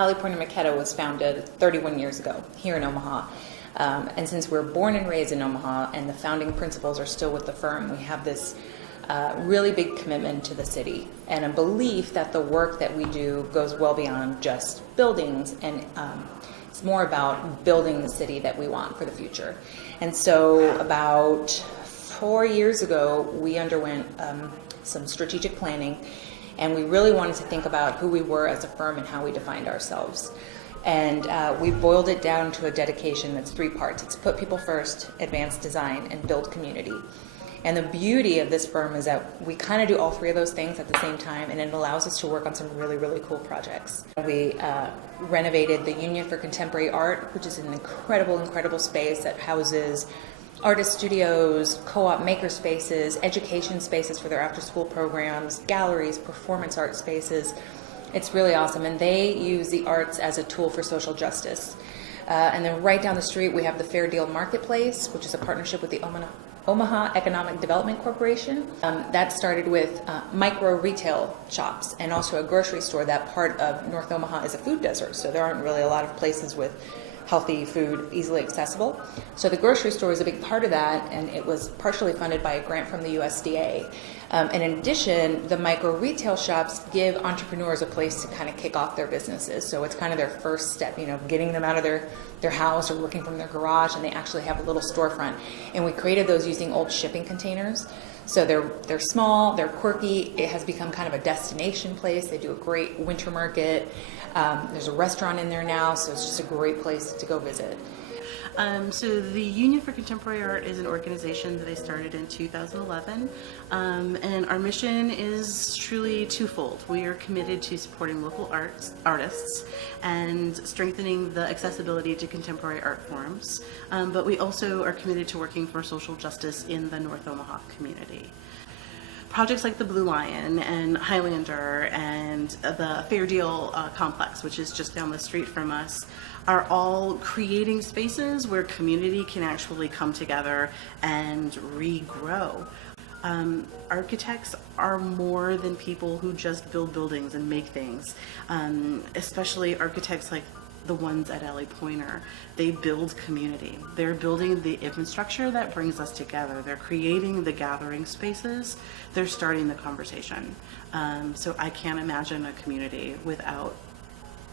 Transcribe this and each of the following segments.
Alley Pointer Maketta was founded 31 years ago here in Omaha. And since we're born and raised in Omaha and the founding principles are still with the firm, we have this really big commitment to the city and a belief that the work that we do goes well beyond just buildings, and it's more about building the city that we want for the future. And so about 4 years ago, we underwent some strategic planning, and we really wanted to think about who we were as a firm and how we defined ourselves. And we boiled it down to a dedication that's 3 parts. It's put people first, advance design, and build community. And the beauty of this firm is that we kind of do all 3 of those things at the same time, and it allows us to work on some really, really cool projects. We renovated the Union for Contemporary Art, which is an incredible space that houses artist studios, co-op maker spaces, education spaces for their after-school programs, galleries, performance art spaces. It's really awesome, and they use the arts as a tool for social justice. And then right down the street, we have the Fair Deal Marketplace, which is a partnership with the Omaha Economic Development Corporation. That started with micro retail shops and also a grocery store. That part of North Omaha is a food desert, so there aren't really a lot of places with healthy food easily accessible. So the grocery store is a big part of that, and it was partially funded by a grant from the USDA. And in addition, the micro retail shops give entrepreneurs a place to kind of kick off their businesses. So it's kind of their first step, getting them out of their house or working from their garage, and they actually have a little storefront. And we created those using old shipping containers. So they're small, they're quirky. It has become kind of a destination place. They do a great winter market. There's a restaurant in there now, so it's just a great place to go visit. So the Union for Contemporary Art is an organization that I started in 2011, and our mission is truly twofold. We are committed to supporting local artists and strengthening the accessibility to contemporary art forms, but we also are committed to working for social justice in the North Omaha community. Projects like the Blue Lion and Highlander and the Fair Deal complex, which is just down the street from us, are all creating spaces where community can actually come together and regrow. Architects are more than people who just build buildings and make things, especially architects like the ones at Alley Pointer. They build community. They're building the infrastructure that brings us together. They're creating the gathering spaces. They're starting the conversation. So I can't imagine a community without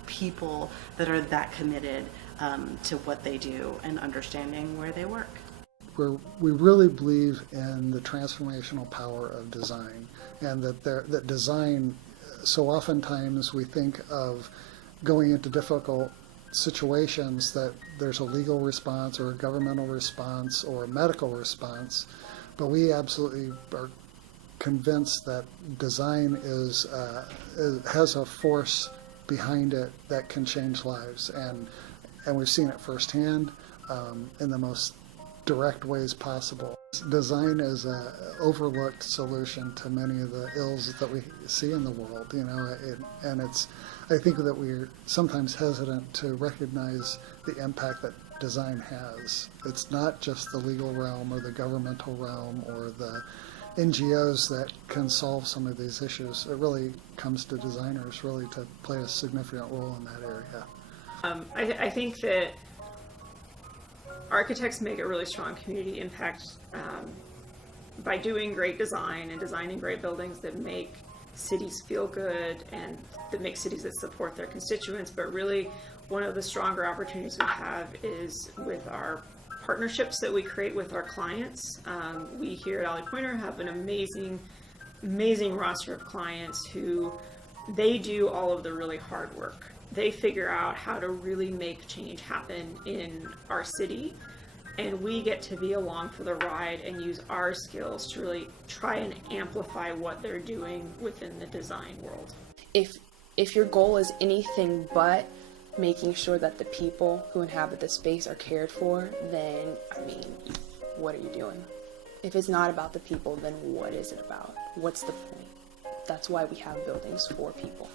people that are that committed to what they do and understanding where they work. We really believe in the transformational power of design, and that design, so oftentimes we think of going into difficult situations that there's a legal response or a governmental response or a medical response, but we absolutely are convinced that design has a force behind it that can change lives, and we've seen it firsthand in the most direct ways possible. Design is an overlooked solution to many of the ills that we see in the world, and I think that we're sometimes hesitant to recognize the impact that design has. It's not just the legal realm or the governmental realm or the NGOs that can solve some of these issues. It really comes to designers really to play a significant role in that area. I think that architects make a really strong community impact by doing great design and designing great buildings that make cities feel good and that make cities that support their constituents. But really, one of the stronger opportunities we have is with our partnerships that we create with our clients. We here at Alley Pointer have an amazing roster of clients who they do all of the really hard work. They figure out how to really make change happen in our city, and we get to be along for the ride and use our skills to really try and amplify what they're doing within the design world. If your goal is anything but making sure that the people who inhabit the space are cared for, then, what are you doing? If it's not about the people, then what is it about? What's the point? That's why we have buildings for people.